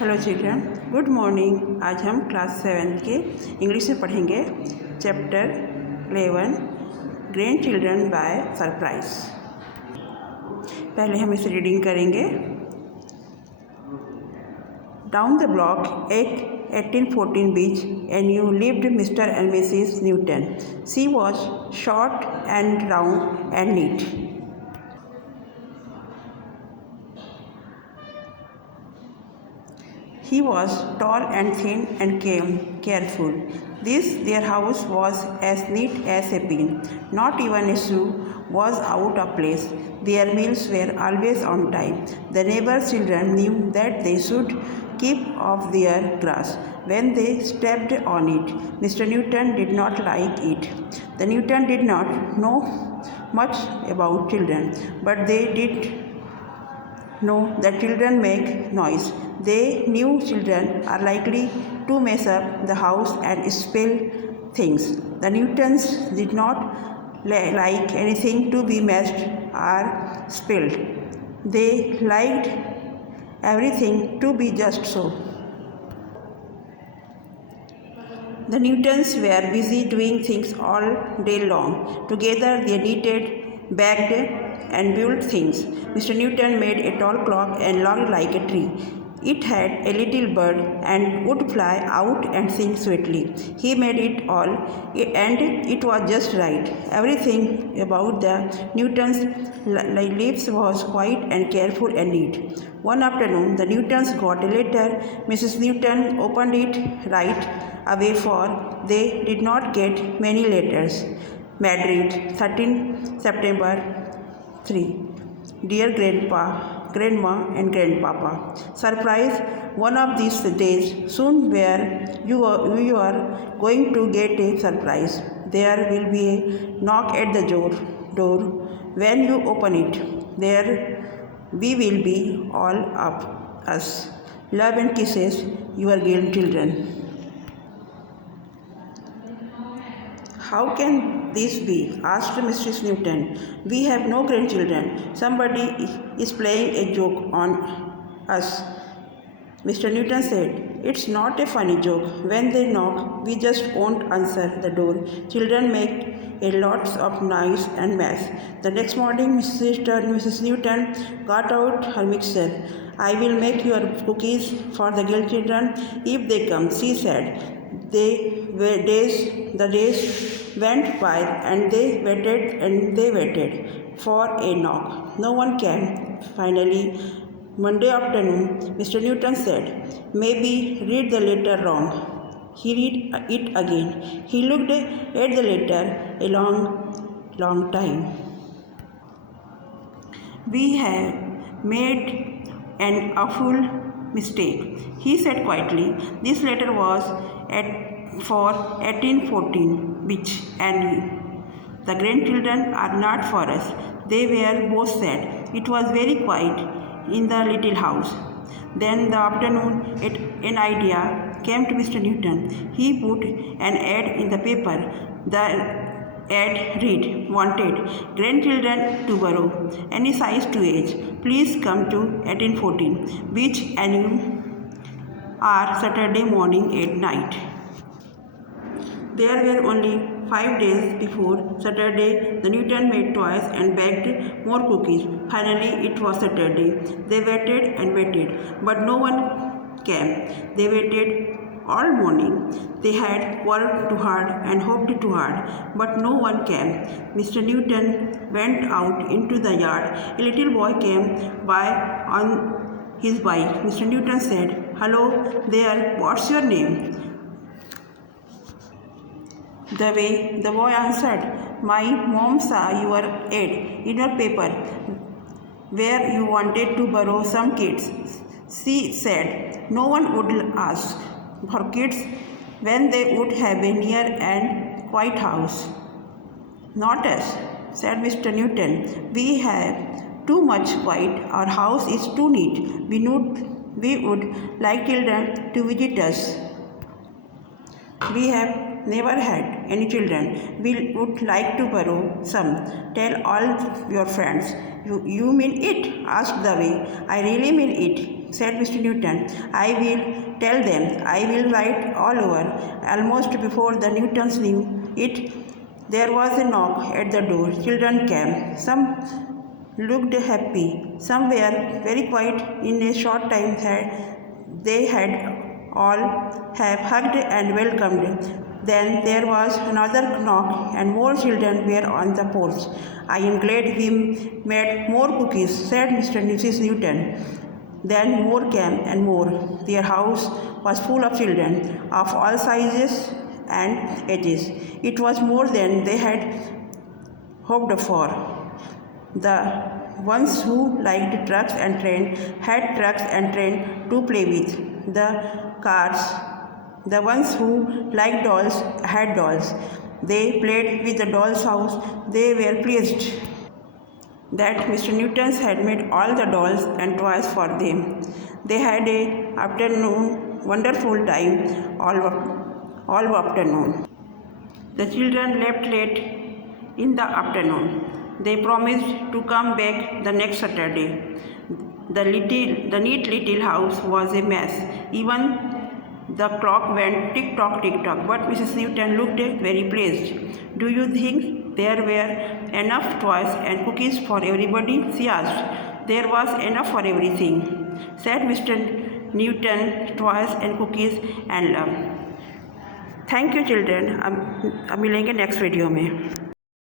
Hello children, good morning. आज हम class 7 के इंग्लिश में पढ़ेंगे chapter 11 grand children by surprise. पहले हम इसे रीडिंग करेंगे। डाउन द ब्लॉक एक 1814 beach and you lived Mr. and Mrs. Newton. She was short and round and neat. He was tall and thin and careful. Their house was as neat as a pin. Not even a shoe was out of place. Their meals were always on time. The neighbors' children knew that they should keep off their grass when they stepped on it. Mr. Newton did not like it. The Newton did not know much about children, but they did know that children make noise. They knew children are likely to mess up the house and spill things. The Newtons did not like anything to be messed or spilled. They liked everything to be just so. The Newtons were busy doing things all day long. Together they knitted, baked, and built things. Mr. Newton made a tall clock and looked like a tree. It had a little bird and would fly out and sing sweetly. He made it all, and it was just right. Everything about the Newtons' lives was quiet and careful and neat. One afternoon, the Newtons got a letter. Mrs. Newton opened it right away, for they did not get many letters. Madrid, 13 September 3. Dear Grandpa, Grandma and Grandpapa, surprise, one of these days soon where you are going to get a surprise. There will be a knock at the door. When you open it, there we will be all up us. Love and kisses, your grandchildren. How can this be? Asked Mrs. Newton. We have no grandchildren. Somebody is playing a joke on us. Mr. Newton said, it's not a funny joke. When they knock, we just won't answer the door. Children make a lot of noise and mess. The next morning, Mrs. Newton got out her mixer. I will make your cookies for the grandchildren if they come, she said. The days went by and they waited for a knock. No one came. Finally, Monday afternoon, Mr. Newton said, maybe read the letter wrong. He read it again. He looked at the letter a long time. We have made an awful mistake, he said quietly. This letter was for 1814 beach, and the grandchildren are not for us. They were both sad. It was very quiet in the little house. Then the afternoon, an idea came to Mr. Newton. He put an ad in the paper. The ad read, wanted grandchildren to borrow any size to age. Please come to 1814 beach and you are Saturday morning at night. There were only 5 days before Saturday. The Newton made toys and baked more cookies. Finally, it was Saturday. They waited and waited, but no one came. They waited all morning. They had worked too hard and hoped too hard, but no one came. Mr. Newton went out into the yard. A little boy came by on his bike. Mr. Newton said, hello there, what's your name? The boy answered, my mom saw your ad in your paper where you wanted to borrow some kids. She said no one would ask for kids when they would have a near and quiet house. Not us, said Mr. Newton. We have too much quiet. Our house is too neat. We would like children to visit us. We have never had any children. We would like to borrow some. Tell all your friends. You mean it? Asked the way. I really mean it. said Mr. Newton. I will tell them. I will write all over. Almost before the Newtons knew it, there was a knock at the door. Children came. Some looked happy. Some were very quiet. In a short time, they had all have hugged and welcomed. Then there was another knock, and more children were on the porch. I am glad we made more cookies, said Mr. and Mrs. Newton. Then more came and more. Their house was full of children of all sizes and ages. It was more than they had hoped for. The ones who liked trucks and trains had trucks and trains to play with. The cars. The ones who liked dolls had dolls. They played with the doll's house. They were pleased that Mr. Newton's had made all the dolls and toys for them. They had a wonderful time all afternoon. The children left late in the afternoon. They promised to come back the next Saturday. The neat little house was a mess. Even the clock went tick-tock, tick-tock, but Mrs. Newton looked very pleased. Do you think there were enough toys and cookies for everybody? She asked. There was enough for everything, said Mr. Newton, toys and cookies and love. Thank you children, अब मिलेंगे next video में.